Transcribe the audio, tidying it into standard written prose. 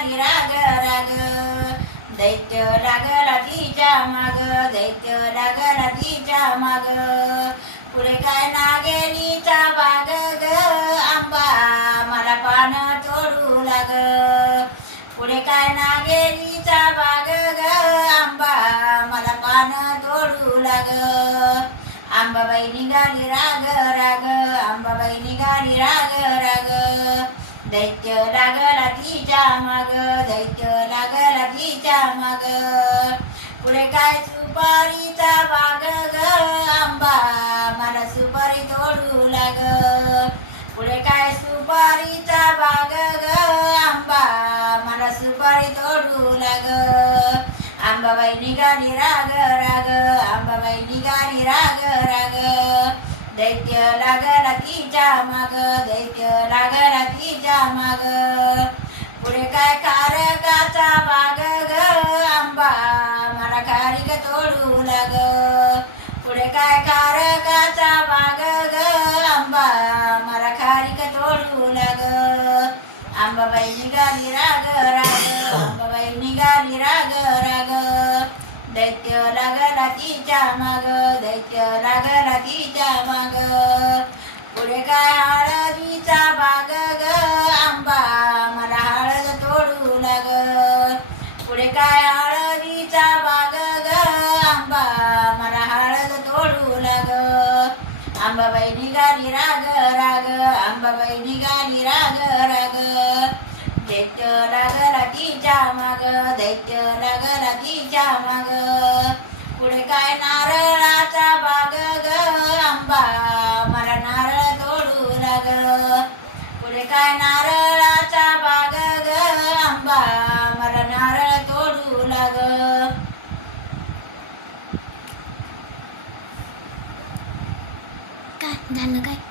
निघाली राग राग दैत्य लागला तिच्या माग दैत्य लागला तिच्या माग पुढे काय नागेलीचा बाग ग आंबा मला पान तोडू लाग पुढे काय नागेलीचा बाग ग आंबा मला पान तोडू लाग आंबाबाई निघाली राग राग आंबाबाई निघाली राग राग दैत्य लागला तिच्या माग दैत्य लागला तिच्या माग पुढे काय सुपारीचा बाग ग आंबा मला सुपारी तोडू लाग पुढे काय सुपारीचा बाग ग आंबा मला सुपारी तोडू लाग आंबाबाई निघाली राग राग आंबाबाई निघाली राग राग दैत्य लागला तिच्या माग दैत्य लागला तिच्या माग पुढे काय खारकाचा बाग ग आंबा मला खारीक तोडू लाग पुढे काय खारकाचा बाग ग आंबा मला खारीक तोडू लाग आंबाबाई निघाली राग राग आंबाबाई निघाली राग राग दैत्य लागला तिच्या माग दैत्य लागला तिच्या माग पुढे काय हळदीचा बाग ग आंबा मला हळद तोडू लाग पुढे काय हळदीचा बाग ग आंबा मला हळद तोडू लाग आंबाबाई निघाली राग राग आंबाबाई निघाली राग राग दैत्य लागला तिच्या माग दैत्य लागला तिच्या माग पुढे काय नारळाचा बाग ग आंबा मला नारळ तोडू लाग पुढे काय नारळाचा बाग ग आंबा मला नारळ तोडू लाग काय झालं काय